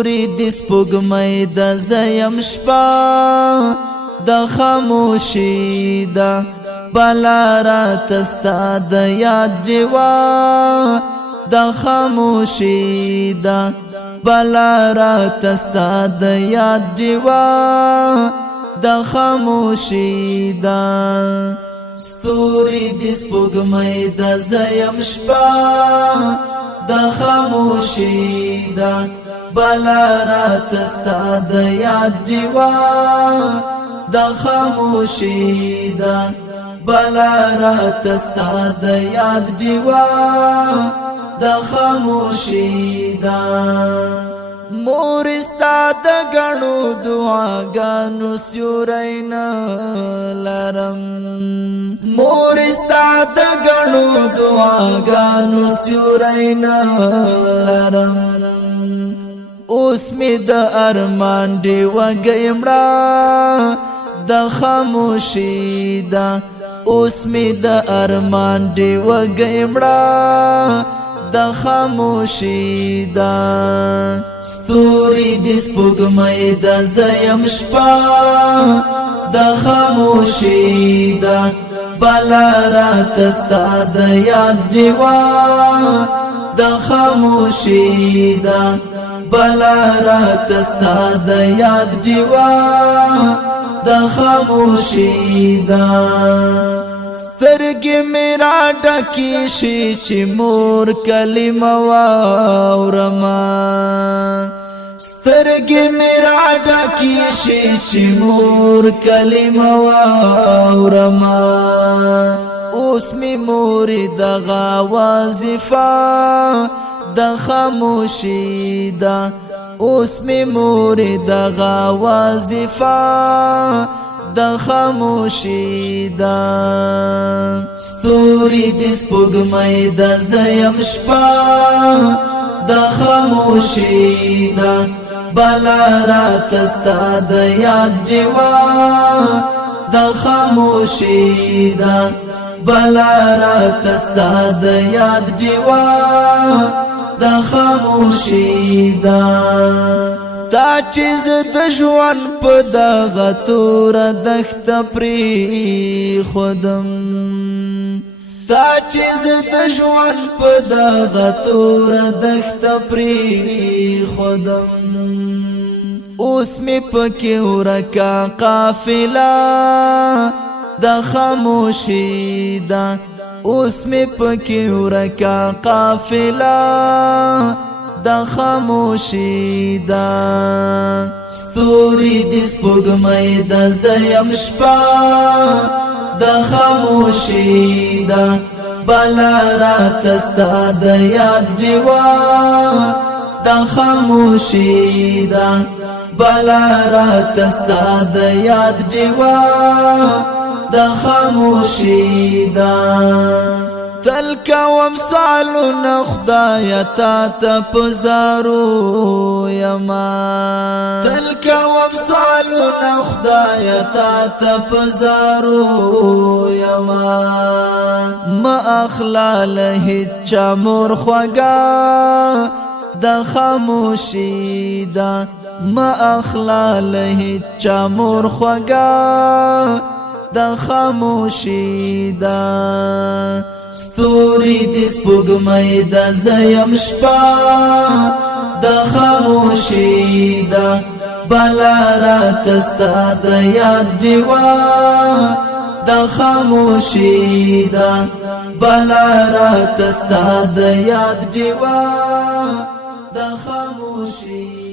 ستوري د سپوږمۍ د زیم شپه د خاموشي دا بلا رات ستا د یاد دیوا د خاموشي دا بلا رات ستا د یاد دیوا د خاموشي دا ستوري د سپوږمۍ د زیم شپه د خاموشي دا بلا رات ستا د یاد دیوا د خاموشي دا بلا رات ستا د یاد دیوا د خاموشي دا مور ستا د غنو دعاګانو سیورینا لرم مور ستا د غنو دعاګانو سیورینا لرم اوس می د ارمان دی وګیمړه د خاموشي دا اوس می د ارمان دی وګیمړه د خاموشي دا ستوري د سپوږمۍ د زیم شپه د خاموشي دا بلا رات ستا د یاد دیوا د خاموشي دا بلا رات ستا د یاد دیوا د خاموشي دا سترګې میرا ډکی شي چې مور کلمه واورما سترګې میرا ډکی شي چې مور کلمه واورما اوس می مور دغه وظیفه د خاموشي دا اوس می مور دغه وظیفه د خاموشي دا ستوري د سپوږمۍ د زیم شپه د خاموشي دا بلا رات ستا د یاد دیوا د خاموشي دا بلا رات ستا د یاد دیوا د خاموشي دا دا چیز د ژوند په دغه تور دښت پرې خودم دا چیز د ژوند په دغه تور دښت پرې خودم اوس می پکې ورکا قافله د خاموشي دا اوس می پکې ورکا قافله د خاموشي دا ستوري د سپوږمۍ د زیم شپه د خاموشي دا بلا رات ستا د یاد دیوا د خاموشي دا بلا رات ستا د یاد دیوا د خاموشي دا تل کوم سوالونه خدای تا ته پزارو یما تل کوم سوالونه خدای تا ته پزارو یما ما اخلال هیڅ مور خوګه د خاموشي دا ما اخلال هیڅ مور خوګه د خاموشي دا ستوري د سپوږمۍ د زیم شپه د خاموشي دا بلا رات ستا د یاد دیوا د خاموشي دا بلا رات ستا د یاد دیوا د خاموشي